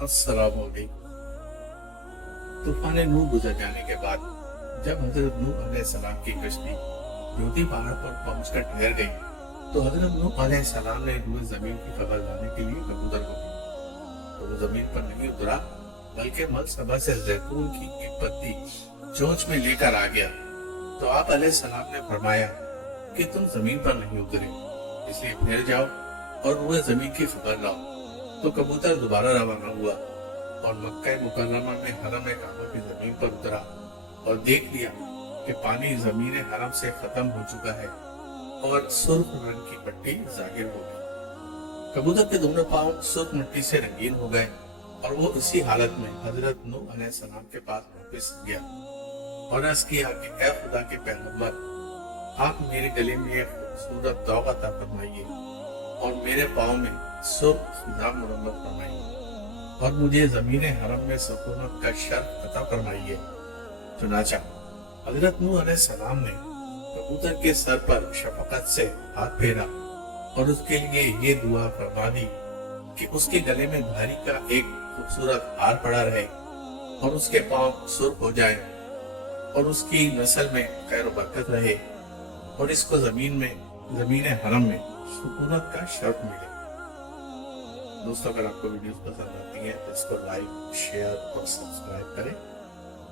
अस्सलाम वालेकुम। तूफान नूह गुजर जाने के बाद जब हजरत नूह अलैहिस्सलाम की कश्ती जोती पहाड़ पर पहुंचकर ठहर गई, तो हजरत नूह अलैहिस्सलाम ने रूए जमीन की खबर लाने के लिए कबूतर को भेजा। तो वो जमीन पर नहीं उतरा, बल्कि मलसबा से जैतून की एक पत्ती चोंच में लेकर आ गया। तो आप अलैहिस्सलाम ने फरमाया कि तुम जमीन पर नहीं उतरे, इसलिए फिर जाओ और रूए जमीन की खबर लाओ। तो कबूतर दोबारा रवाना हुआ और मक्का मुकर्रमा में हरम काबा की जमीन पर उतरा और देख लिया कि पानी जमीन हरम से खत्म हो चुका है और सुर्ख रंग की पट्टी जाहिर हो गई। कबूतर के दोनों पांव सुर्ख मिट्टी से रंगीन हो गए और वो इसी हालत में हजरत नूह अलैहिस्सलाम के पास वापस गया और अर्ज किया कि ऐ खुदा के पैगंबर, आप मेरे गले में एक खूबसूरत दौग अता फरमाइए और मेरे पाँव में सुर्ख खिज़ा मुरम्मत फरमाइए और मुझे जमीन हरम में सुकूनत का शर्फ अता फरमाइए। चुनाचा हजरत नूह अलैहिस्सलाम ने कबूतर के सर पर शफकत से हाथ फेरा और उसके लिए ये दुआ फरमा दी कि उसके गले में धारी का एक खूबसूरत हार पड़ा रहे और उसके पाँव सुर्ख हो जाए और उसकी नस्ल में खैर बरकत रहे और इसको जमीन हरम में सुकूनत का शर्फ मिले। दोस्तों, अगर आपको वीडियोस पसंद आती हैं तो इसको लाइक, शेयर और सब्सक्राइब करें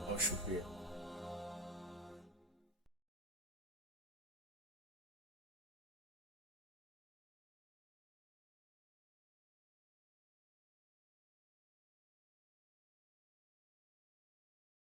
और शुक्रिया।